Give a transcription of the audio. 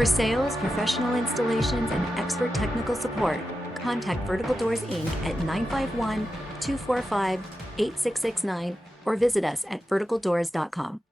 For sales, professional installations, and expert technical support, contact Vertical Doors Inc. at 951-245-8669 or visit us at verticaldoors.com.